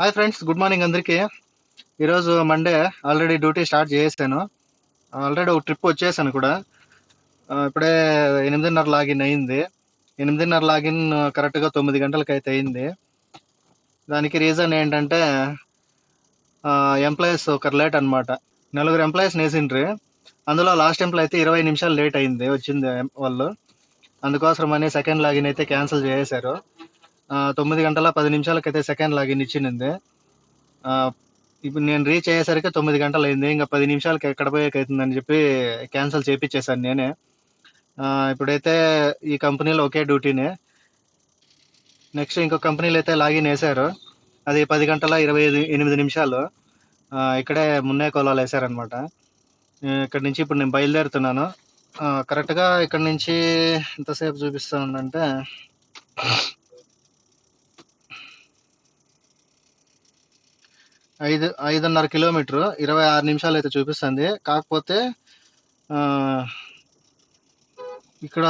Hi friends good morning అందరికీ. ఈరోజు Monday already duty start చేసాను ఆల్రెడీ ఒక ట్రిప్ వచ్చేసాను కూడా. ఇప్పుడే ఎనిమిదిన్నర లాగిన్ అయింది. ఎనిమిదిన్నర లాగిన్ కరెక్ట్గా తొమ్మిది గంటలకు అయితే అయింది. దానికి రీజన్ ఏంటంటే ఎంప్లాయీస్ ఒకరు లేట్ అనమాట నలుగురు ఎంప్లాయీస్ నేసిండ్రి. అందులో లాస్ట్ ఎంప్లాయ్ అయితే ఇరవై నిమిషాలు లేట్ అయింది వచ్చింది వాళ్ళు. అందుకోసం అని సెకండ్ లాగిన్ అయితే క్యాన్సిల్ చేసేశారు తొమ్మిది గంటల పది నిమిషాలకైతే సెకండ్ లాగిన్ ఇచ్చింది ఇప్పుడు నేను రీచ్ అయ్యేసరికి తొమ్మిది గంటలు అయింది. ఇంకా పది నిమిషాలకి ఎక్కడ పోయేకి అవుతుందని చెప్పి క్యాన్సిల్ చేయించేశాను నేనే. ఇప్పుడైతే ఈ కంపెనీలో ఒకే డ్యూటీనే. నెక్స్ట్ ఇంకో కంపెనీలో అయితే లాగిన్ వేశారు అది పది గంటల ఇరవై ఐదు ఎనిమిది నిమిషాలు. ఇక్కడే మున్నే కోలాలు వేశారనమాట ఇక్కడ నుంచి ఇప్పుడు నేను బయలుదేరుతున్నాను. కరెక్ట్గా ఇక్కడ నుంచి ఎంతసేపు చూపిస్తా ఉందంటే ఐదు ఐదున్నర కిలోమీటర్ ఇరవై ఆరు నిమిషాలు అయితే చూపిస్తుంది. కాకపోతే ఇక్కడ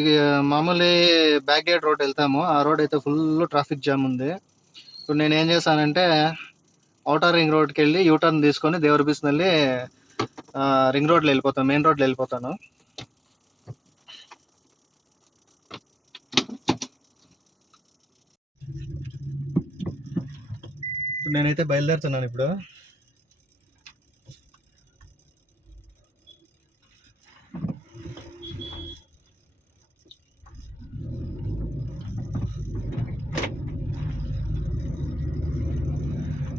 ఇది మామూలు బ్యాక్ గేట్ రోడ్ వెళ్తాము. ఆ రోడ్ అయితే ఫుల్ ట్రాఫిక్ జామ్ ఉంది. ఇప్పుడు నేను ఏం చేశానంటే అవుటర్ రింగ్ రోడ్కి వెళ్ళి యూటర్న్ తీసుకొని దేవరబీస్ వెళ్ళి రింగ్ రోడ్లో వెళ్ళిపోతాను మెయిన్ రోడ్లో వెళ్ళిపోతాను. ఇప్పుడు నేనైతే బయలుదేరుతున్నాను ఇప్పుడు.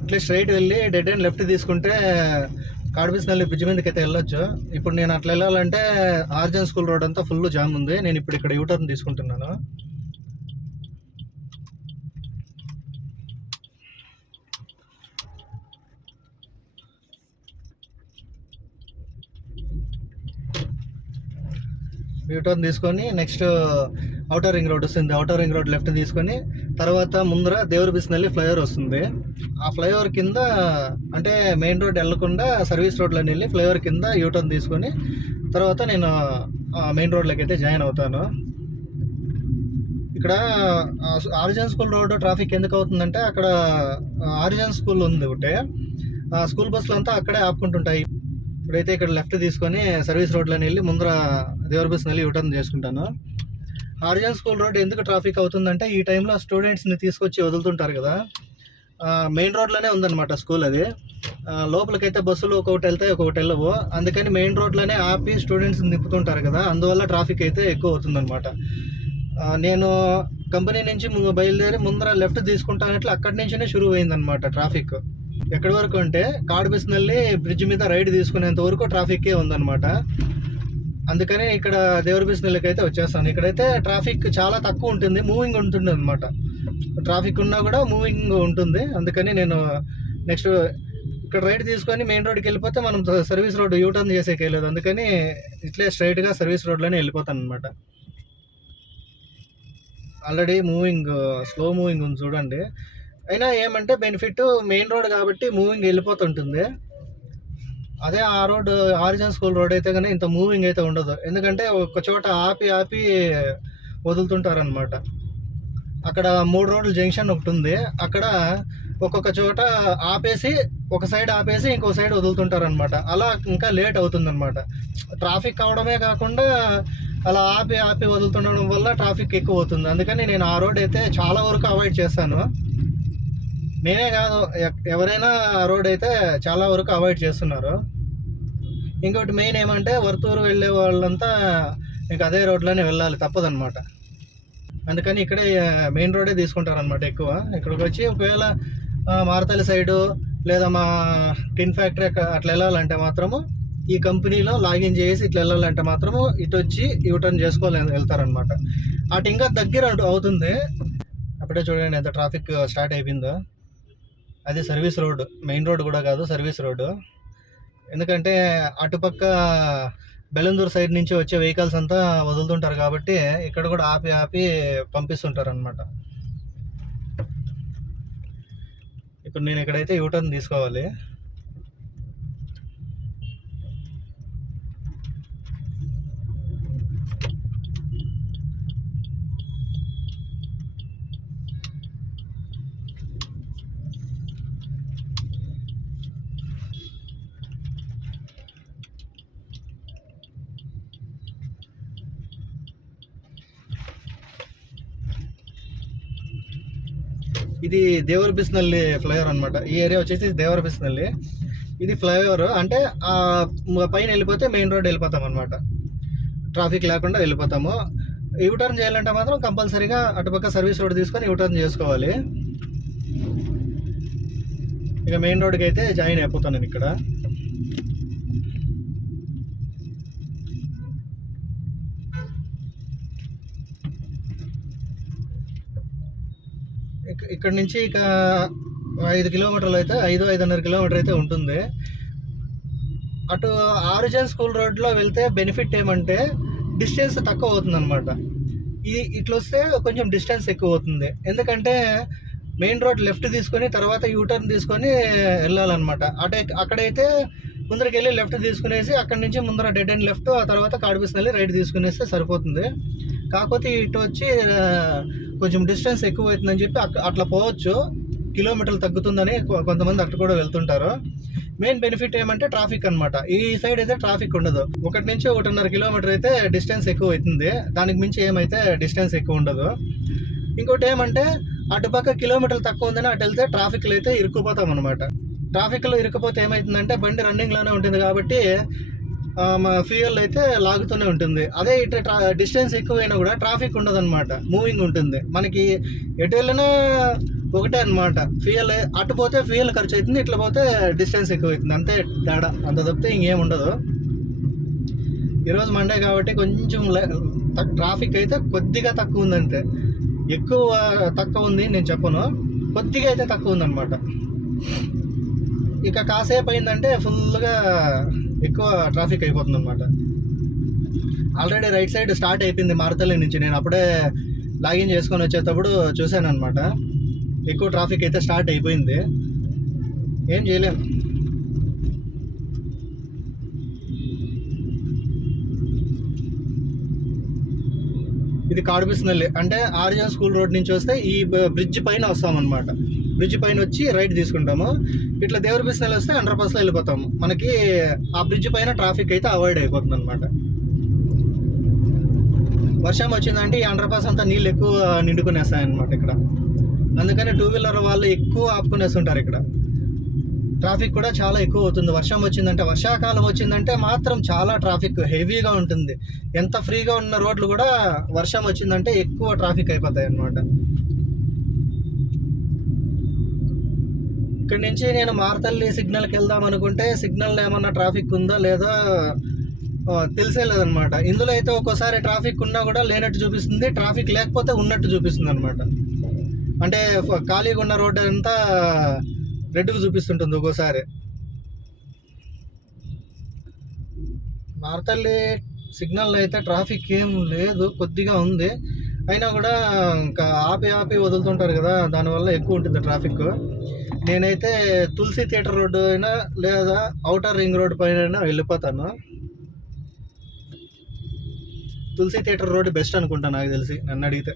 ఇట్లా స్ట్రైట్ వెళ్ళి డెడ్ అండ్ లెఫ్ట్ తీసుకుంటే కాడబిస్నల్లి బ్రిడ్జ్ మీదకి అయితే వెళ్ళొచ్చు. ఇప్పుడు నేను అట్లా వెళ్ళాలంటే ఆర్జన్ స్కూల్ రోడ్ అంతా ఫుల్ జామ్ ఉంది. నేను ఇప్పుడు ఇక్కడ యూటర్న్ తీసుకుంటున్నాను. యూటర్న్ తీసుకొని నెక్స్ట్ అవుటర్ రింగ్ రోడ్ వస్తుంది. అవుటర్ రింగ్ రోడ్ లెఫ్ట్ తీసుకొని తర్వాత ముందర దేవర బిస్నల్లి ఫ్లైఓవర్ వస్తుంది. ఆ ఫ్లైఓవర్ కింద అంటే మెయిన్ రోడ్ వెళ్ళకుండా సర్వీస్ రోడ్లోని వెళ్ళి ఫ్లైఓవర్ కింద యూటర్న్ తీసుకొని తర్వాత నేను మెయిన్ రోడ్లోకి అయితే జాయిన్ అవుతాను. ఇక్కడ ఆరిజన్ స్కూల్ రోడ్ ట్రాఫిక్ ఎందుకు అవుతుందంటే అక్కడ ఆరిజన్ స్కూల్ ఉంది ఒకటే. ఆ స్కూల్ బస్సులు అంతా అక్కడే ఆపుకుంటుంటాయి. ఇప్పుడైతే ఇక్కడ లెఫ్ట్ తీసుకొని సర్వీస్ రోడ్లోని వెళ్ళి ముందర దేవర వెళ్ళి యూటర్న్ చేసుకుంటాను. ఆర్జన్ స్కూల్ రోడ్ ఎందుకు ట్రాఫిక్ అవుతుందంటే ఈ టైంలో స్టూడెంట్స్ని తీసుకొచ్చి వదులుతుంటారు కదా. మెయిన్ రోడ్లోనే ఉందన్నమాట స్కూల్ అది. లోపలికైతే బస్సులు ఒక్కొక్కటి వెళ్తాయి ఒక్కొక్కటి వెళ్ళవు అందుకని మెయిన్ రోడ్లోనే ఆపి స్టూడెంట్స్ నింపుతుంటారు కదా. అందువల్ల ట్రాఫిక్ అయితే ఎక్కువ అవుతుందన్నమాట. నేను కంపెనీ నుంచి బయలుదేరి ముందర లెఫ్ట్ తీసుకుంటానట్లు అక్కడి నుంచినే షురూ అయిందనమాట ట్రాఫిక్ ఎక్కడి వరకు అంటే కాడుబిస్నల్లి బ్రిడ్జ్ మీద రైడ్ తీసుకునేంత వరకు ట్రాఫిక్కే ఉందన్నమాట. అందుకని ఇక్కడ దేవర బిస్నెల్కి అయితే వచ్చేస్తాను. ఇక్కడైతే ట్రాఫిక్ చాలా తక్కువ ఉంటుంది మూవింగ్ ఉంటుంది అనమాట ట్రాఫిక్ ఉన్నా కూడా మూవింగ్ ఉంటుంది. అందుకని నేను నెక్స్ట్ ఇక్కడ రైడ్ తీసుకొని మెయిన్ రోడ్కి వెళ్ళిపోతే మనం సర్వీస్ రోడ్ యూటర్న్ చేసేకి వెళ్ళలేదు అందుకని ఇట్లే స్ట్రైట్గా సర్వీస్ రోడ్లోనే వెళ్ళిపోతాను అనమాట ఆల్రెడీ మూవింగ్ స్లో మూవింగ్ ఉంది చూడండి. అయినా ఏమంటే బెనిఫిట్ మెయిన్ రోడ్ కాబట్టి మూవింగ్ వెళ్ళిపోతుంటుంది. అదే ఆ రోడ్ ఆరిజిన్ స్కూల్ రోడ్ అయితే కానీ ఇంత మూవింగ్ అయితే ఉండదు. ఎందుకంటే ఒక చోట ఆపి ఆపి వదులుతుంటారనమాట అక్కడ మూడు రోడ్ల జంక్షన్ ఒకటి ఉంది. అక్కడ ఒక్కొక్క చోట ఆపేసి ఒక సైడ్ ఆపేసి ఇంకో సైడ్ వదులుతుంటారనమాట అలా ఇంకా లేట్ అవుతుందన్నమాట. ట్రాఫిక్ అవడమే కాకుండా అలా ఆపి ఆపి వదులుతుండడం వల్ల ట్రాఫిక్ ఎక్కువ అవుతుంది. అందుకని నేను ఆ రోడ్ అయితే చాలా వరకు అవాయిడ్ చేస్తాను నేనే కాదు ఎవరైనా రోడ్ అయితే చాలా వరకు అవాయిడ్ చేస్తున్నారు. ఇంకోటి మెయిన్ ఏమంటే వర్తూరు వెళ్ళే వాళ్ళంతా ఇంకా అదే రోడ్లోనే వెళ్ళాలి తప్పదనమాట అందుకని ఇక్కడే మెయిన్ రోడే తీసుకుంటారనమాట ఎక్కువ. ఇక్కడికి వచ్చి ఒకవేళ మారతల మారతల్లి సైడు లేదా మా టిన్ ఫ్యాక్టరీ అట్లా వెళ్ళాలంటే మాత్రము ఈ కంపెనీలో లాగిన్ చేసి ఇట్లా వెళ్ళాలంటే మాత్రము ఇటు వచ్చి యూటర్న్ చేసుకోవాలి వెళ్తారనమాట అటు ఇంకా దగ్గర అటు అవుతుంది. అప్పుడే చూడండి ఎంత ట్రాఫిక్ స్టార్ట్ అయిపోయిందో. అది సర్వీస్ రోడ్ మెయిన్ రోడ్ కూడా కాదు సర్వీస్ రోడ్డు ఎందుకంటే అటుపక్క బెలందూరు సైడ్ నుంచి వచ్చే వెహికల్స్ అంతా వదులుతుంటారు కాబట్టి ఇక్కడ కూడా ఆపి ఆపి పంపిస్తుంటారు అనమాట ఇప్పుడు నేను ఇక్కడైతే యూటర్న్ తీసుకోవాలి. ఇది దేవర బిస్నల్లి ఫ్లైఓవర్ అనమాట ఈ ఏరియా వచ్చేసి దేవర బిస్నల్లి. ఇది ఫ్లైఓవర్. అంటే పైన వెళ్ళిపోతే మెయిన్ రోడ్ వెళ్ళిపోతాం అనమాట ట్రాఫిక్ లేకుండా వెళ్ళిపోతాము. యూటర్న్ చేయాలంటే మాత్రం కంపల్సరీగా అటుపక్క సర్వీస్ రోడ్ తీసుకొని యూటర్న్ చేసుకోవాలి. ఇక మెయిన్ రోడ్కి అయితే జాయిన్ అయిపోతాను నేను ఇక్కడ ఇక- ఇక్కడ నుంచి ఇక ఐదు కిలోమీటర్లు అయితే ఐదు ఐదున్నర కిలోమీటర్ అయితే ఉంటుంది. అటు ఆరిజన్ స్కూల్ రోడ్లో వెళ్తే బెనిఫిట్ ఏమంటే డిస్టెన్స్ తక్కువ అవుతుంది అనమాట ఈ ఇట్లా వస్తే కొంచెం డిస్టెన్స్ ఎక్కువ అవుతుంది. ఎందుకంటే మెయిన్ రోడ్ లెఫ్ట్ తీసుకొని తర్వాత యూటర్న్ తీసుకొని వెళ్ళాలన్నమాట. అటే అక్కడైతే ముందరికి వెళ్ళి లెఫ్ట్ తీసుకునేసి అక్కడి నుంచి ముందర డెడ్ అండ్ లెఫ్ట్ ఆ తర్వాత కాడిపిస్తున్న రైట్ తీసుకునేస్తే సరిపోతుంది. కాకపోతే ఇటు వచ్చి కొంచెం డిస్టెన్స్ ఎక్కువ అవుతుందని చెప్పి అట్లా పోవచ్చు. కిలోమీటర్లు తగ్గుతుందని కొంతమంది అక్కడ కూడా వెళ్తుంటారు. మెయిన్ బెనిఫిట్ ఏమంటే ట్రాఫిక్ అన్నమాట. ఈ సైడ్ అయితే ట్రాఫిక్ ఉండదు. ఒకటి నుంచి ఒకటిన్నర కిలోమీటర్ అయితే డిస్టెన్స్ ఎక్కువ అవుతుంది దానికి మించి ఏమైతే డిస్టెన్స్ ఎక్కువ ఉండదు. ఇంకోటి ఏమంటే అటుపక్క కిలోమీటర్లు తక్కువ ఉందని అటు వెళ్తే ట్రాఫిక్లో అయితే ఇరుక్కుపోతాం అనమాట ట్రాఫిక్లో ఇరుక్కుపోతే ఏమవుతుందంటే బండి రన్నింగ్లోనే ఉంటుంది కాబట్టి ఫ్యూయల్ అయితే లాగుతూనే ఉంటుంది. అదే ఇటు ట్రా డిస్టెన్స్ ఎక్కువైనా కూడా ట్రాఫిక్ ఉండదు అనమాట మూవింగ్ ఉంటుంది. మనకి ఎటు వెళ్ళినా ఒకటే అనమాట ఫ్యూయల్ అటు పోతే ఫ్యూయల్ ఖర్చు అవుతుంది ఇట్లా పోతే డిస్టెన్స్ ఎక్కువ అవుతుంది అంతే తేడా. అంత తప్పితే ఇంకేం ఉండదు. ఈరోజు మండే కాబట్టి కొంచెం ట్రాఫిక్ అయితే కొద్దిగా తక్కువ ఉందంటే ఎక్కువ తక్కువ ఉంది నేను చెప్పను. కొద్దిగా అయితే తక్కువ ఉందన్నమాట. ఇక కాసేపు అయిందంటే ఫుల్గా ఎక్కువ ట్రాఫిక్ అయిపోతుంది అనమాట ఆల్రెడీ రైట్ సైడ్ స్టార్ట్ అయిపోయింది మారుతల్లి నుంచి. నేను అప్పుడే లాగిన్ చేసుకొని వచ్చేటప్పుడు చూశాను అనమాట ఎక్కువ ట్రాఫిక్ అయితే స్టార్ట్ అయిపోయింది. ఏం చేయలేం. ఇది కాడుపిస్తున్నల్లి. అంటే ఆర్జన్ స్కూల్ రోడ్ నుంచి వస్తే ఈ బ్రిడ్జ్ పైన వస్తామన్నమాట. బ్రిడ్జ్ పైన వచ్చి రైట్ తీసుకుంటాము. ఇట్లా దేవర బిస్నెల్ వస్తే అండర్ పాస్లో వెళ్ళిపోతాము. మనకి ఆ బ్రిడ్జ్ పైన ట్రాఫిక్ అయితే అవాయిడ్ అయిపోతుంది అనమాట వర్షం వచ్చిందంటే ఈ అండర్ పాస్ అంతా నీళ్ళు ఎక్కువ నిండుకునేస్తాయి అనమాట ఇక్కడ. అందుకని టూ వీలర్ వాళ్ళు ఎక్కువ ఆపుకునేస్తుంటారు ఇక్కడ. ట్రాఫిక్ కూడా చాలా ఎక్కువ అవుతుంది. వర్షం వచ్చిందంటే వర్షాకాలం వచ్చిందంటే మాత్రం చాలా ట్రాఫిక్ హెవీగా ఉంటుంది. ఎంత ఫ్రీగా ఉన్న రోడ్లు కూడా వర్షం వచ్చిందంటే ఎక్కువ ట్రాఫిక్ అయిపోతాయి అన్నమాట ఇక్కడి నుంచి నేను మార్తల్లి సిగ్నల్కి వెళ్దాం అనుకుంటే సిగ్నల్ ఏమన్నా ట్రాఫిక్ ఉందా లేదా తెలిసే లేదనమాట. ఇందులో అయితే ఒక్కోసారి ట్రాఫిక్ ఉన్నా కూడా లేనట్టు చూపిస్తుంది ట్రాఫిక్ లేకపోతే ఉన్నట్టు చూపిస్తుంది అనమాట అంటే ఖాళీగా ఉన్న రోడ్డు అంతా రెడ్గా చూపిస్తుంటుంది ఒక్కోసారి. మార్తల్లి సిగ్నల్ అయితే ట్రాఫిక్ ఏం లేదు కొద్దిగా ఉంది. అయినా కూడా ఇంకా ఆపి ఆపి వదులుతుంటారు కదా దానివల్ల ఎక్కువ ఉంటుంది ట్రాఫిక్. నేనైతే తులసి థియేటర్ రోడ్డు అయినా లేదా అవుటర్ రింగ్ రోడ్డు పైన అయినా వెళ్ళిపోతాను. తులసి థియేటర్ రోడ్ బెస్ట్ అనుకుంటా నాకు తెలిసి నన్ను అడిగితే.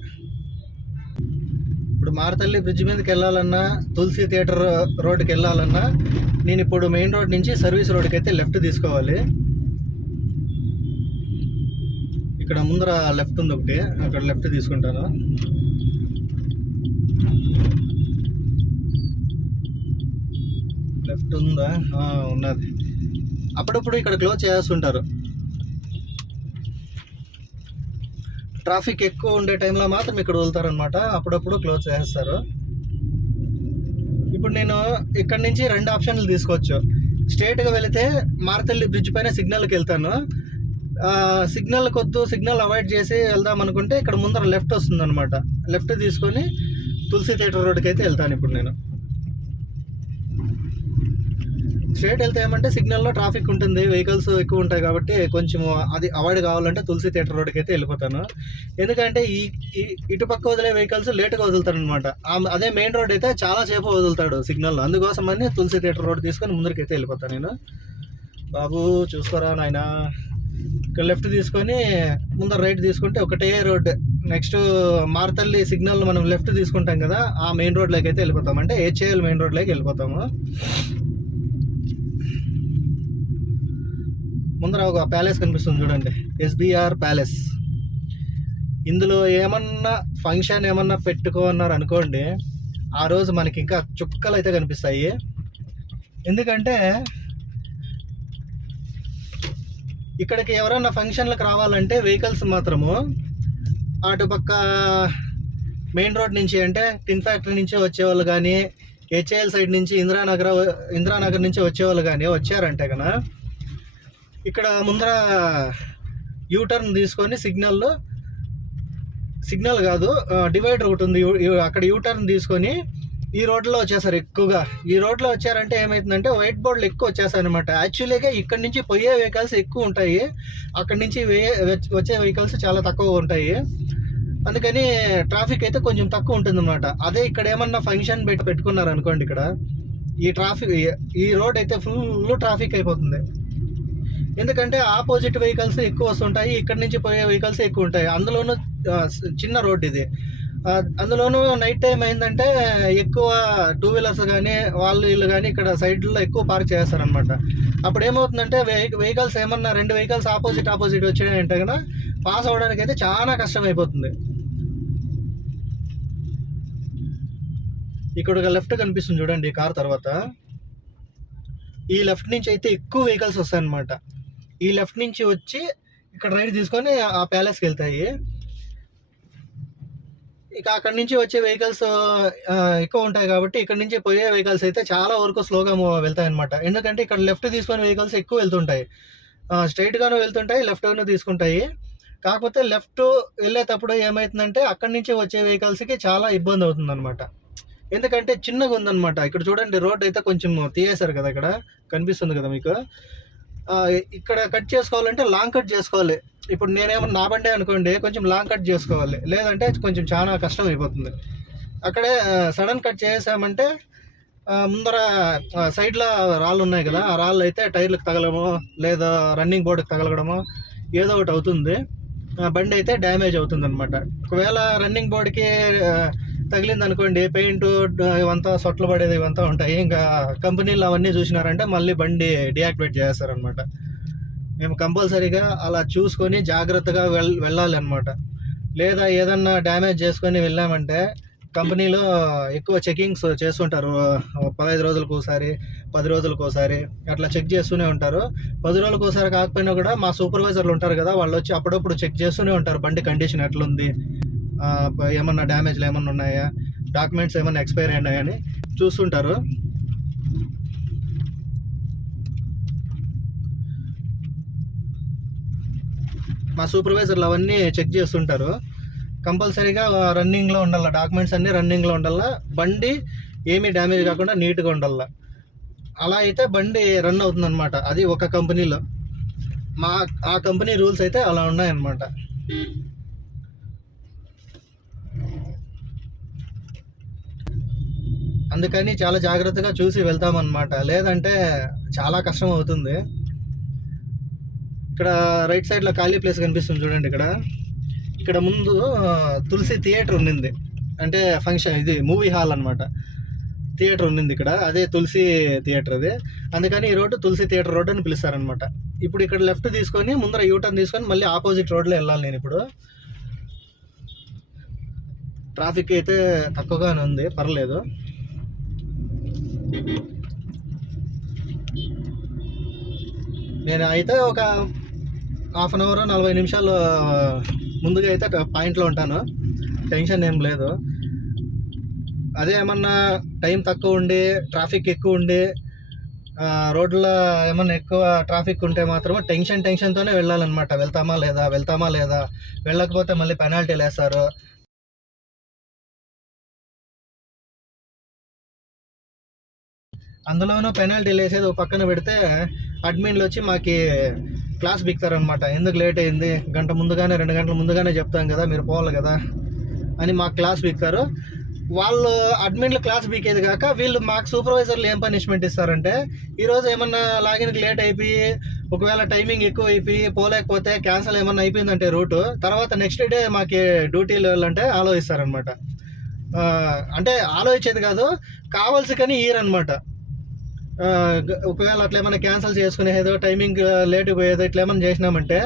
ఇప్పుడు మారతల్లి బ్రిడ్జ్ మీదకి వెళ్ళాలన్నా తులసి థియేటర్ రోడ్డుకి వెళ్ళాలన్నా నేను ఇప్పుడు మెయిన్ రోడ్ నుంచి సర్వీస్ రోడ్కి అయితే లెఫ్ట్ తీసుకోవాలి. ఇక్కడ ముందర లెఫ్ట్ ఉంది ఒకటి అక్కడ లెఫ్ట్ తీసుకుంటాను. లెఫ్ట్ ఉందా? ఉన్నది. అప్పుడప్పుడు ఇక్కడ క్లోజ్ చేస్తుంటారు. ట్రాఫిక్ ఎక్కువ ఉండే టైంలో మాత్రం ఇక్కడ వదులుతారనమాట అప్పుడప్పుడు క్లోజ్ చేస్తారు. ఇప్పుడు నేను ఇక్కడ నుంచి రెండు ఆప్షన్లు తీసుకోవచ్చు. స్ట్రేట్గా వెళితే మార్తల్లి బ్రిడ్జ్ పైన సిగ్నల్కి వెళ్తాను. సిగ్నల్ కొద్దు సిగ్నల్ అవాయిడ్ చేసి వెళ్దాం అనుకుంటే ఇక్కడ ముందర లెఫ్ట్ వస్తుంది అనమాట లెఫ్ట్ తీసుకొని తులసి థియేటర్ రోడ్కి అయితే వెళ్తాను ఇప్పుడు నేను. స్ట్రేట్ వెళ్తే ఏమంటే సిగ్నల్లో ట్రాఫిక్ ఉంటుంది వెహికల్స్ ఎక్కువ ఉంటాయి కాబట్టి కొంచెం అది అవాయిడ్ కావాలంటే తులసి థియేటర్ రోడ్కి అయితే వెళ్ళిపోతాను. ఎందుకంటే ఈ ఇటుపక్క వదిలే వెహికల్స్ లేట్గా వదులుతాడు అనమాట అదే మెయిన్ రోడ్ అయితే చాలా సేపు వదులుతాడు సిగ్నల్. అందుకోసం అని తులసి థియేటర్ రోడ్ తీసుకొని ముందరికి అయితే వెళ్ళిపోతాను నేను. బాబు చూసుకోరా నాయనా? ఇక్కడ లెఫ్ట్ తీసుకొని ముందర రైట్ తీసుకుంటే ఒకటే రోడ్. నెక్స్ట్ మార్తల్లి సిగ్నల్ మనం లెఫ్ట్ తీసుకుంటాం కదా ఆ మెయిన్ రోడ్లోకి అయితే వెళ్ళిపోతాం. అంటే హెచ్ఏఎల్ మెయిన్ రోడ్లోకి వెళ్ళిపోతాము. ముందర ఒక ప్యాలెస్ కనిపిస్తుంది చూడండి. SBR palace. ఇందులో ఏమన్నా ఫంక్షన్ ఏమన్నా పెట్టుకోన్నారు అనుకోండి ఆ రోజు మనకి ఇంకా చుక్కలు అయితే కనిపిస్తాయి. ఎందుకంటే ఇక్కడికి ఎవరైనా ఫంక్షన్లకు రావాలంటే వెహికల్స్ మాత్రము అటుపక్క మెయిన్ రోడ్ నుంచి అంటే టిన్ ఫ్యాక్టరీ నుంచి వచ్చేవాళ్ళు కానీ హెచ్ఏఎల్ సైడ్ నుంచి ఇందిరానగర్ ఇందిరానగర్ నుంచి వచ్చేవాళ్ళు కానీ వచ్చారంటే కన ఇక్కడ ముందర యూటర్న్ తీసుకొని సిగ్నల్లో సిగ్నల్ కాదు డివైడర్ ఒకటి ఉంది. యూ- అక్కడ యూటర్న్ తీసుకొని ఈ రోడ్లో వచ్చేసారు ఎక్కువగా. ఈ రోడ్లో వచ్చారంటే ఏమవుతుందంటే వైట్ బోర్డులు ఎక్కువ వచ్చేసాయి అనమాట యాక్చువల్గా ఇక్కడ నుంచి పోయే వెహికల్స్ ఎక్కువ ఉంటాయి. అక్కడ నుంచి వచ్చే- వచ్చే వెహికల్స్ చాలా తక్కువ ఉంటాయి. అందుకని ట్రాఫిక్ అయితే కొంచెం తక్కువ ఉంటుంది అనమాట అదే ఇక్కడ ఏమన్నా ఫంక్షన్ పెట్టి పెట్టుకున్నారు అనుకోండి ఇక్కడ ఈ ట్రాఫిక్ ఈ రోడ్ అయితే ఫుల్ ట్రాఫిక్ అయిపోతుంది. ఎందుకంటే ఆపోజిట్ వెహికల్స్ ఎక్కువ వస్తుంటాయి ఇక్కడ నుంచి పోయే వెహికల్స్ ఎక్కువ ఉంటాయి. అందులోనూ చిన్న రోడ్ ఇది. అందులోనూ నైట్ టైం అయిందంటే ఎక్కువ టూ వీలర్స్ కానీ వాళ్ళు వీళ్ళు కానీ ఇక్కడ సైడ్లో ఎక్కువ పార్క్ చేస్తారనమాట అప్పుడు ఏమవుతుందంటే వెహికల్స్ ఏమన్నా రెండు వెహికల్స్ ఆపోజిట్ ఆపోజిట్ వచ్చాయంటే కదా పాస్ అవ్వడానికి అయితే చాలా కష్టం అయిపోతుంది ఇక్కడ ఒక లెఫ్ట్ కనిపిస్తుంది చూడండి కార్ తర్వాత. ఈ లెఫ్ట్ నుంచి అయితే ఎక్కువ వెహికల్స్ వస్తాయన్నమాట. ఈ లెఫ్ట్ నుంచి వచ్చి ఇక్కడ రైట్ తీసుకొని ఆ ప్యాలెస్కి వెళ్తాయి. ఇక అక్కడి నుంచి వచ్చే వెహికల్స్ ఎక్కువ ఉంటాయి కాబట్టి ఇక్కడ నుంచి పోయే వెహికల్స్ అయితే చాలా వరకు స్లోగా వెళ్తాయి అనమాట ఎందుకంటే ఇక్కడ లెఫ్ట్ తీసుకొని వెహికల్స్ ఎక్కువ వెళ్తుంటాయి. స్ట్రైట్గాను వెళ్తుంటాయి లెఫ్ట్గాను తీసుకుంటాయి. కాకపోతే లెఫ్ట్ వెళ్ళేటప్పుడు ఏమవుతుందంటే అక్కడి నుంచి వచ్చే వెహికల్స్కి చాలా ఇబ్బంది అవుతుంది అనమాట ఎందుకంటే చిన్నగా ఉందన్నమాట ఇక్కడ చూడండి రోడ్ అయితే కొంచెం తీయేశారు కదా ఇక్కడ. కనిపిస్తుంది కదా మీకు? ఇక్కడ కట్ చేసుకోవాలంటే లాంగ్ కట్ చేసుకోవాలి. ఇప్పుడు నేనేమో నా బండే అనుకోండి కొంచెం లాంగ్ కట్ చేసుకోవాలి. లేదంటే కొంచెం చాలా కష్టం అయిపోతుంది అక్కడే సడన్ కట్ చేసామంటే ముందర సైడ్లో రాళ్ళు ఉన్నాయి కదా ఆ రాళ్ళు అయితే టైర్లకు తగలడమో లేదా రన్నింగ్ బోర్డుకి తగలడమో ఏదో ఒకటి అవుతుంది. ఆ, బండి అయితే డ్యామేజ్ అవుతుంది అనమాట ఒకవేళ రన్నింగ్ బోర్డుకి తగిలింది అనుకోండి పెయింట్ ఇవంతా సొట్లు పడేది ఇవంతా ఉంటాయి. ఇంకా కంపెనీలు అవన్నీ చూసినారంటే మళ్ళీ బండి డియాక్టివేట్ చేస్తారనమాట మేము కంపల్సరీగా అలా చూసుకొని జాగ్రత్తగా వెల్ వెళ్ళాలి అనమాట లేదా ఏదన్నా డ్యామేజ్ చేసుకొని వెళ్ళామంటే కంపెనీలో ఎక్కువ చెకింగ్స్ చేస్తుంటారు. పదహైదు రోజులకు ఒకసారి పది రోజులకు ఒకసారి అట్లా చెక్ చేస్తూనే ఉంటారు. పది రోజులకు ఒకసారి కాకపోయినా కూడా మా సూపర్వైజర్లు ఉంటారు కదా వాళ్ళు వచ్చి అప్పుడప్పుడు చెక్ చేస్తూనే ఉంటారు బండి కండిషన్ ఎట్లుంది. ఏమన్నా డ్యామేజ్లు ఏమన్నా ఉన్నాయా? డాక్యుమెంట్స్ ఏమన్నా ఎక్స్పైర్ అయినాయా అని చూస్తుంటారు. మా సూపర్వైజర్లు అవన్నీ చెక్ చేస్తుంటారు. కంపల్సరీగా రన్నింగ్లో ఉండాల డాక్యుమెంట్స్ అన్నీ రన్నింగ్లో ఉండాల. బండి ఏమీ డ్యామేజ్ కాకుండా నీట్గా ఉండాల. అలా అయితే బండి రన్ అవుతుందన్నమాట. అది ఒక కంపెనీలో. మా ఆ కంపెనీ రూల్స్ అయితే అలా ఉన్నాయన్నమాట. అందుకని చాలా జాగ్రత్తగా చూసి వెళ్తామన్నమాట. లేదంటే చాలా కష్టం అవుతుంది. ఇక్కడ రైట్ సైడ్లో ఖాళీ ప్లేస్ కనిపిస్తుంది చూడండి ఇక్కడ. ఇక్కడ ముందు తులసి థియేటర్ ఉండింది. అంటే ఫంక్షన్ ఇది మూవీ హాల్ అన్నమాట. థియేటర్ ఉండింది ఇక్కడ. అదే తులసి థియేటర్ అది. అందుకని ఈ రోడ్డు తులసి థియేటర్ రోడ్ అని పిలుస్తారనమాట ఇప్పుడు ఇక్కడ లెఫ్ట్ తీసుకొని ముందర యూటర్న్ తీసుకొని మళ్ళీ ఆపోజిట్ రోడ్లో వెళ్ళాలి నేను ఇప్పుడు. ట్రాఫిక్ అయితే తక్కువగానే ఉంది పర్లేదు. నేను అయితే ఒక హాఫ్ అన్ అవర్ నలభై నిమిషాలు ముందుగా అయితే పాయింట్లో ఉంటాను. టెన్షన్ ఏం లేదు. అదే ఏమన్నా టైం తక్కువ ఉండి ట్రాఫిక్ ఎక్కువ ఉండి రోడ్లో ఏమన్నా ఎక్కువ ట్రాఫిక్ ఉంటే మాత్రం టెన్షన్ టెన్షన్తోనే వెళ్ళాలన్నమాట. వెళ్తామా లేదా? వెళ్తామా లేదా? వెళ్ళకపోతే మళ్ళీ పెనాల్టీలు వేస్తారు అందులోనూ పెనాల్టీలు వేసేది ఒక పక్కన పెడితే అడ్మిన్లు వచ్చి మాకు క్లాస్ బిక్తారనమాట ఎందుకు లేట్ అయింది? గంట ముందుగానే రెండు గంటల ముందుగానే చెప్తాం కదా మీరు పోవాలి కదా అని మాకు క్లాస్ బిక్తారు. వాళ్ళు అడ్మిన్లు క్లాస్ బీకేది కాక వీళ్ళు మాకు సూపర్వైజర్లు ఏం పనిష్మెంట్ ఇస్తారంటే ఈరోజు ఏమన్నా లాగిన్కి లేట్ అయిపోయి ఒకవేళ టైమింగ్ ఎక్కువ అయిపోయి పోలేకపోతే క్యాన్సిల్ ఏమన్నా అయిపోయిందంటే రూటు తర్వాత నెక్స్ట్ డే మాకు డ్యూటీలు వెళ్ళాలంటే ఆలోచిస్తారనమాట అంటే ఆలోచించేది కాదు కావాల్సి కానీ ఇయర్ అనమాట ఒకవేళ అట్లా ఏమైనా క్యాన్సిల్ చేసుకునేదో టైమింగ్ లేట్ పోయేదో ఇట్లా ఏమైనా చేసినామంటే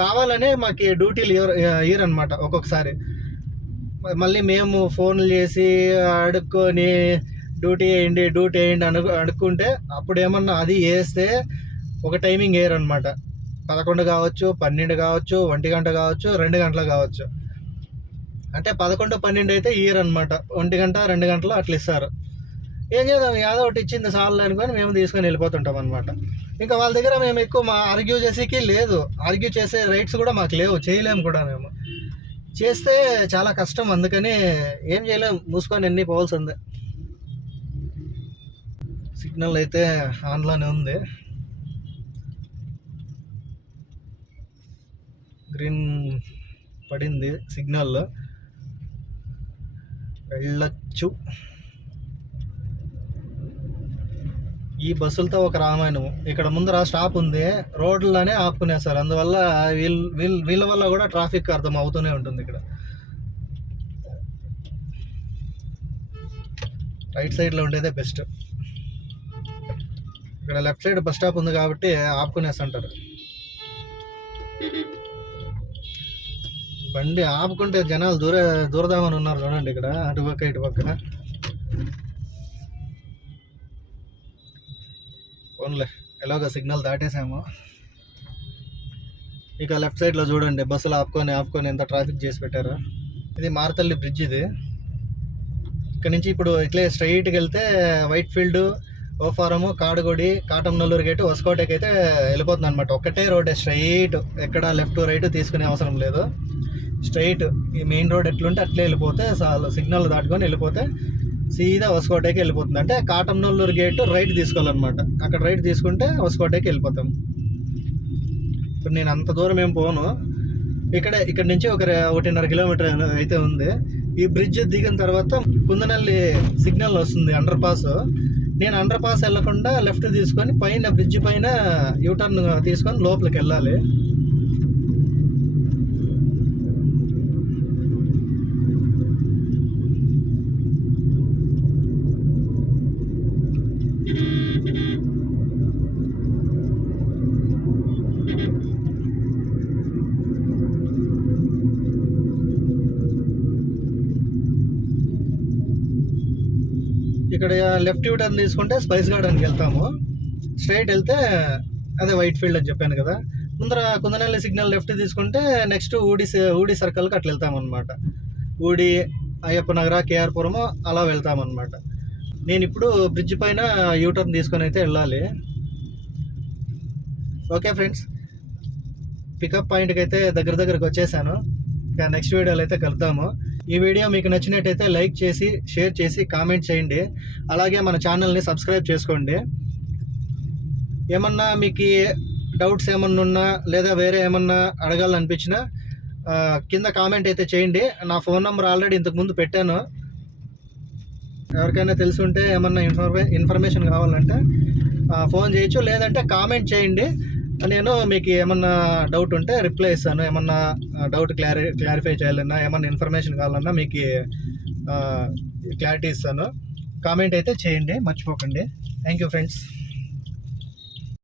కావాలనే మాకు డ్యూటీలు ఇయర్ ఇయర్ అనమాట ఒక్కొక్కసారి. మళ్ళీ మేము ఫోన్లు చేసి అడుక్కొని డ్యూటీ వేయండి డ్యూటీ వేయండి అను అడుక్కుంటే అప్పుడు ఏమన్నా అది వేస్తే ఒక టైమింగ్ వేయరు అనమాట పదకొండు కావచ్చు పన్నెండు కావచ్చు ఒంటి గంట కావచ్చు రెండు గంటలు కావచ్చు. అంటే పదకొండు పన్నెండు అయితే ఇయర్ అనమాట ఒంటి గంట రెండు గంటలు అట్లా ఇస్తారు. ఏం చేద్దాం? ఏదో ఒకటి ఇచ్చింది సార్లు అనుకొని మేము తీసుకొని వెళ్ళిపోతుంటాం అనమాట ఇంకా వాళ్ళ దగ్గర మేము ఎక్కువ మా ఆర్గ్యూ చేసేకి లేదు. ఆర్గ్యూ చేసే రైట్స్ కూడా మాకు లేవు. చేయలేము కూడా మేము. చేస్తే చాలా కష్టం. అందుకని ఏం చేయలేం. మూసుకొని ఎన్ని పోవాల్సిందే సిగ్నల్ అయితే ఆన్లోనే ఉంది. గ్రీన్ పడింది సిగ్నల్ వెళ్ళచ్చు. ఈ బస్సులతో ఒక రామాయణం. ఇక్కడ ముందర స్టాప్ ఉంది. రోడ్లనే ఆపుకునేస్తారు అందువల్ల వీళ్ళ వీళ్ళ వీళ్ళ వల్ల కూడా ట్రాఫిక్ అర్థం అవుతూనే ఉంటుంది ఇక్కడ. రైట్ సైడ్లో ఉండేదే బెస్ట్. ఇక్కడ లెఫ్ట్ సైడ్ బస్ స్టాప్ ఉంది కాబట్టి ఆపుకునేస్తుంటారు బండి ఆపుకుంటే జనాలు దూర దూరదామని ఉన్నారు చూడండి ఇక్కడ. అటు పక్క ఇటు పక్కన. ఓన్లే. ఎలాగో సిగ్నల్ దాటేసాము. ఇక లెఫ్ట్ సైడ్లో చూడండి బస్సులు ఆపుకొని ఆపుకొని ఎంత ట్రాఫిక్ చేసి పెట్టారు. ఇది మారతల్లి బ్రిడ్జ్ ఇది. ఇక్కడ నుంచి ఇప్పుడు ఇట్లే స్ట్రైట్కి వెళ్తే వైట్ ఫీల్డ్ ఓఫారము కాడుగొడి కాటంనల్లూరు గేటు వసుకోటకి అయితే వెళ్ళిపోతుంది అనమాట ఒక్కటే రోడ్ స్ట్రైట్ ఎక్కడ లెఫ్ట్ రైట్ తీసుకునే అవసరం లేదు. స్ట్రైట్ ఈ మెయిన్ రోడ్ ఎట్లుంటే అట్లే వెళ్ళిపోతే సిగ్నల్ దాటుకొని వెళ్ళిపోతే సీదా వసుకోటకి వెళ్ళిపోతుంది. అంటే కాటంనల్లూరు గేటు రైట్ తీసుకోవాలన్నమాట. అక్కడ రైట్ తీసుకుంటే వసుకోటకి వెళ్ళిపోతాం. ఇప్పుడు నేను అంత దూరం ఏం పోను. ఇక్కడ ఇక్కడ నుంచి ఒక ఒకటిన్నర కిలోమీటర్ అయితే ఉంది. ఈ బ్రిడ్జ్ దిగిన తర్వాత కుందనల్లి సిగ్నల్ వస్తుంది అండర్ పాస్ నేను అండర్ పాస్ వెళ్ళకుండా లెఫ్ట్ తీసుకొని పైన బ్రిడ్జ్ పైన యూటర్న్ తీసుకొని లోపలికి వెళ్ళాలి. ఇక్కడ లెఫ్ట్ యూటర్న్ తీసుకుంటే స్పైస్ గార్డెన్కి వెళ్తాము. స్ట్రైట్ వెళ్తే అదే వైట్ ఫీల్డ్ అని చెప్పాను కదా. ముందర కుందనల్లి సిగ్నల్ లెఫ్ట్ తీసుకుంటే నెక్స్ట్ ఊడి ఊడి సర్కిల్కి అట్లా వెళ్తామన్నమాట. ఊడి అయ్యప్ప నగర కేఆర్పురము అలా వెళ్తామన్నమాట. నేను ఇప్పుడు బ్రిడ్జ్ పైన యూటర్న్ తీసుకొని అయితే వెళ్ళాలి. ఓకే ఫ్రెండ్స్ పికప్ పాయింట్కి అయితే దగ్గర దగ్గరకు వచ్చేసాను. ఇంకా నెక్స్ట్ వీడియోలో అయితే కలుద్దాము. ఈ వీడియో మీకు నచ్చినట్టయితే లైక్ చేసి షేర్ చేసి కామెంట్ చేయండి. అలాగే మన ఛానల్ని సబ్స్క్రైబ్ చేసుకోండి. ఏమన్నా మీకు డౌట్స్ ఏమన్నా ఉన్నా లేదా వేరే ఏమన్నా అడగాలనిపించినా కింద కామెంట్ అయితే చేయండి. నా ఫోన్ నెంబర్ ఆల్రెడీ ఇంతకుముందు పెట్టాను. ఎవరికైనా తెలిసి ఉంటే ఏమన్నా ఇన్ఫర్మే ఇన్ఫర్మేషన్ కావాలంటే ఫోన్ చేయొచ్చు. లేదంటే కామెంట్ చేయండి. నేను మీకు ఏమన్నా డౌట్ ఉంటే రిప్లై ఇస్తాను ఏమన్నా డౌట్ క్లారి క్లారిఫై చేయాలన్నా ఏమన్నా ఇన్ఫర్మేషన్ కావాలన్నా మీకు క్లారిటీ ఇస్తాను. కామెంట్ అయితే చేయండి మర్చిపోకండి. Thank you friends